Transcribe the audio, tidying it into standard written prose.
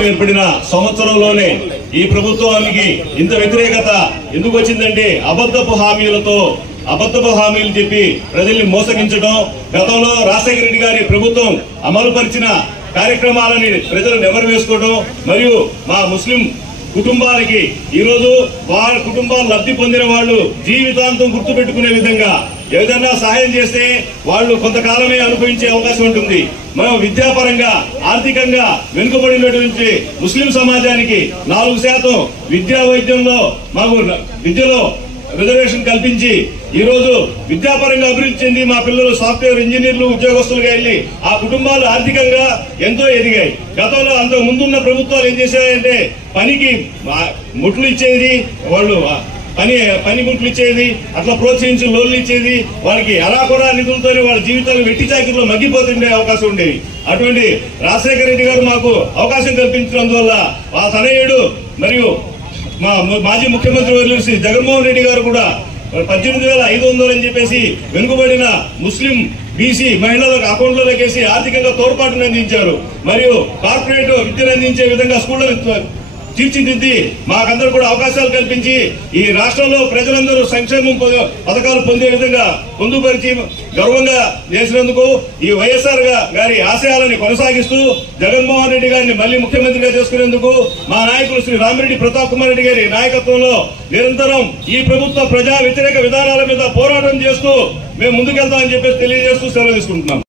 ప్రభుత్వం ఏర్పడిన సంవత్సరంలోనే ఈ ప్రభుత్వానికి ఇంత వ్యతిరేకత ఎందుకు వచ్చిందంటే అబద్ధపు హామీలు చెప్పి ప్రజల్ని మోసగించడం, గతంలో రాజశేఖర రెడ్డి గారి ప్రభుత్వం అమలు పరిచిన కార్యక్రమాలని ప్రజలు నెమరు వేసుకోవడం, మరియు మా ముస్లిం కుటుంబాలకి ఈ రోజు వాళ్ళ కుటుంబాలు లబ్ధి పొందిన వాళ్ళు జీవితాంతం గుర్తుపెట్టుకునే విధంగా ఏదైనా సహాయం చేస్తే వాళ్ళు కొంతకాలమే అనుభవించే అవకాశం ఉంటుంది. మనం విద్యాపరంగా ఆర్థికంగా వెనుకబడినటువంటి ముస్లిం సమాజానికి 4% విద్యా వైద్యంలో మాకు విద్యలో రిజర్వేషన్ కల్పించి ఈ రోజు విద్యాపరంగా అభివృద్ధి చెంది మా పిల్లలు సాఫ్ట్వేర్ ఇంజనీర్లు ఉద్యోగస్తులుగా వెళ్లి ఆ కుటుంబాలు ఆర్థికంగా ఎంతో ఎదిగాయి. గతంలో అంత ముందున్న ప్రభుత్వాలు ఏం చేశాయంటే పనికి ముట్లు ఇచ్చేది, వాళ్ళు పని ముట్లు ఇచ్చేది, అట్లా ప్రోత్సహించి లోన్లు ఇచ్చేది, వాళ్ళకి అరాకొరా నిధులతోనే వాళ్ళ జీవితాలు వెట్టి చాకిరిలో మగ్గిపోతుండే అవకాశం ఉండేది. అటువంటి రాజశేఖర రెడ్డి గారు మాకు అవకాశం కల్పించినందువల్ల ఆ తనయుడు మరియు మా మాజీ ముఖ్యమంత్రి వర్యులు శ్రీ జగన్మోహన్ రెడ్డి గారు కూడా 18,500 అని చెప్పేసి వెనుకబడిన ముస్లిం బీసీ మహిళలకు అకౌంట్లోకి వేసి ఆర్థికంగా తోడ్పాటును అందించారు. మరియు కార్పొరేట్ విద్యను అందించే విధంగా స్కూళ్లను తీర్చిదిద్ది మాకందరూ కూడా అవకాశాలు కల్పించి ఈ రాష్ట్రంలో ప్రజలందరూ సంక్షేమం పథకాలు పొందే విధంగా పొందుపరిచి గర్వంగా చేసినందుకు ఈ వైఎస్ఆర్ గారి ఆశయాలని కొనసాగిస్తూ జగన్మోహన్ రెడ్డి గారిని మళ్లీ ముఖ్యమంత్రిగా చేసుకునేందుకు మా నాయకులు శ్రీ రామిరెడ్డి ప్రతాప్ కుమార్ రెడ్డి గారి నాయకత్వంలో నిరంతరం ఈ ప్రభుత్వ ప్రజా వ్యతిరేక విధానాల మీద పోరాటం చేస్తూ మేము ముందుకెళ్తామని చెప్పేసి తెలియజేస్తూ సెలవు తీసుకుంటున్నాం.